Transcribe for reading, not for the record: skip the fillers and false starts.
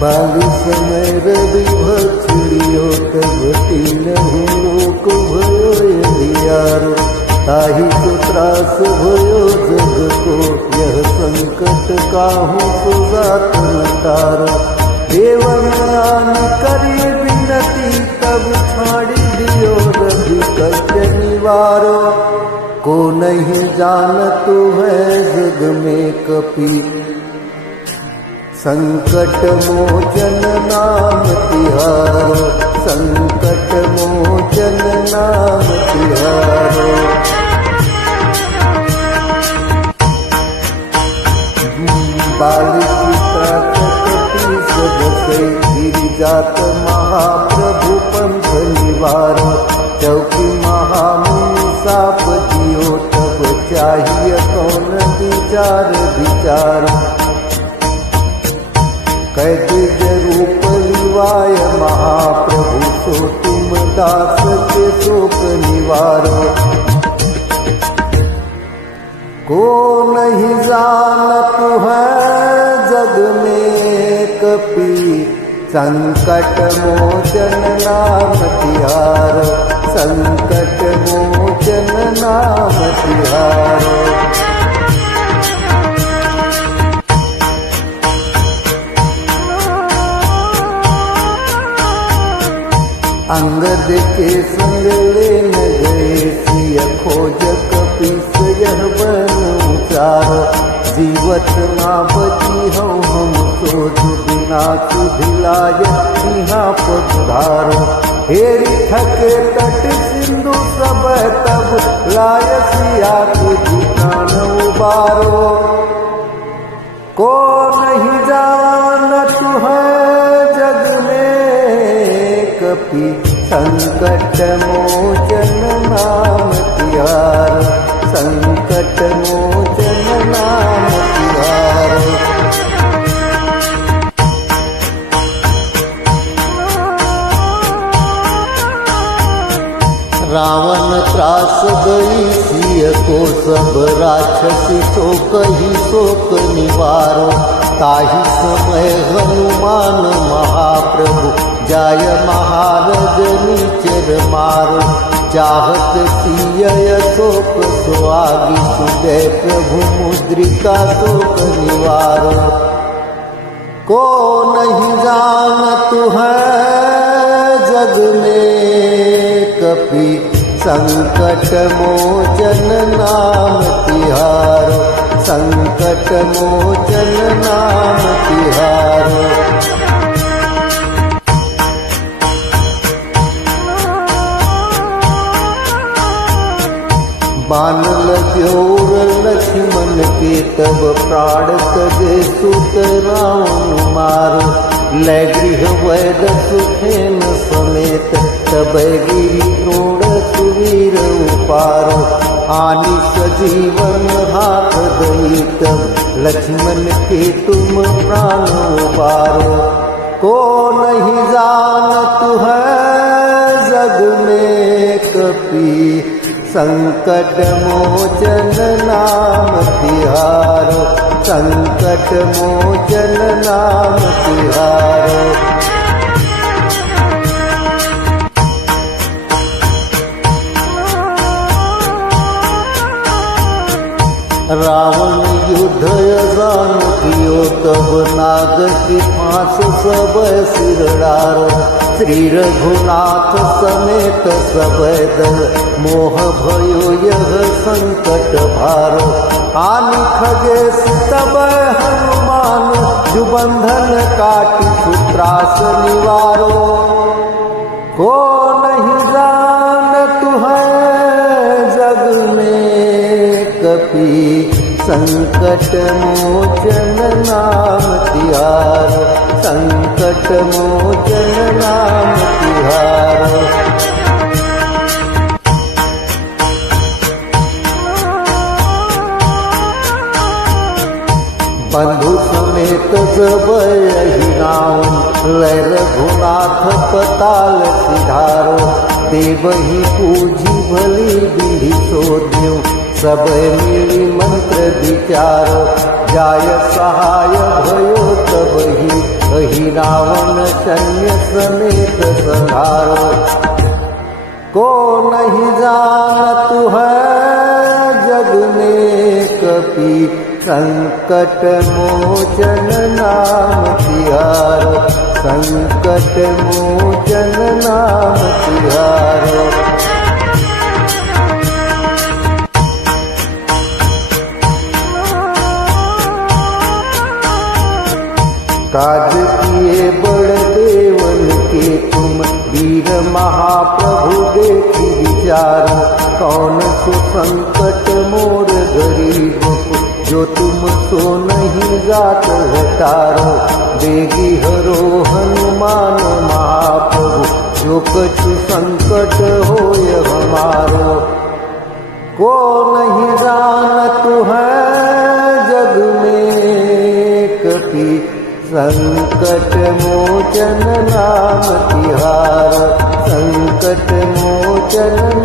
बाली समय रवि भक्षियो तब तीनहु लोक भयो अंधियारो। ताहि तो त्रास भयो जग को यह संकट काहू सो जात न तारो। देवन आन करी विनती तब छाड़ी दियो रवि कष्ट निवारो। को नहीं जानत है जग में कपि संकट मोचन नाम तिहारो। संकट मोचन नाम तिहारो। बालिकी त्रासकटी सदसे गिरिजात महाप्रभु पंथ निवारो। चौकी महामुनि साप दियो तब चाहिए कौन विचार विचार। कैदिज रूप लिवाय महाप्रभु सो तुम दास के शोक निवारो। को नहीं जानत है जग में कपि संकट मोचन नाम तिहारो। संकट मोचन नाम तिहारो। अंगद के संग लेन गए सिय खोज कपीस यह बन चारो। जीवत ना बची हो हम सोच बिना सुधिलाय यहाँ पधारो। हेरी थके तट सिंधु सब तब लाय सिया तुझी कान उबारो। को नहीं जानत है जग में कपि संकट मोचन नाम तिहारो। संकट मोचन नाम तिहारो। रावण त्रास गई सिय को सब राक्षसी शोक ही शोक निवारो। ताहि समय हनुमान महाप्रभु जाय महारजनी चर मारो। चाहत सिय शोक सुहागी सुजय प्रभु मुद्रिका शोक निवारो। को नहीं जानत है जग में कपि संकट मोचन नाम तिहारो। संकट मोचन नाम तिहारो। बान लग्यो लक्ष्मण के तब प्राण तजे सुत रावण मारो। लय गृह वैद सुखेन समेत तब गिरि द्रोण सुवीर उपारो। आनि सजीवन हाथ दई तब लक्ष्मण के तुम प्राण उबारो। को नहीं जानत है जग में कपि संकट मोचन नाम तिहारो। संकट मोचन नाम तिहारो। रावण युद्ध यजान कियो तब नाग की फांस सब सिर डारो। श्री रघुनाथ समेत सब दल मोह भयो यह संकट भारो। आनि खगेश तब हनुमान जुबंधन काटि सुत्रास निवारो। को नहीं जानत है जग में कपि संकट मोचन नाम तिहारो। संकट मोचन नाम तिहारो। बंधु समेत जब यही रावण लय रघुनाथ पताल सिधारो। देवही पूजी भली विधि सोध्यो सब मिली मंत्र विचारो। जाय सहाय भयो तबहि अहि रावण सैन्य समेत संहारो। को नहीं जानत है जग में कपि संकट मोचन नाम तिहारो, संकट मोचन नाम तिहारो। काज किए बड़ देवन के तुम वीर महाप्रभु देखी विचारो। कौन सो संकट मोर गरीब जो तुम सो नहीं जात हटारो। देगी हरो हनुमान महाप्रभु जो कछु संकट होय हमारो। को नहीं जानत है जग में कपि संकट मोचन नाम तिहारो, संकट मोचन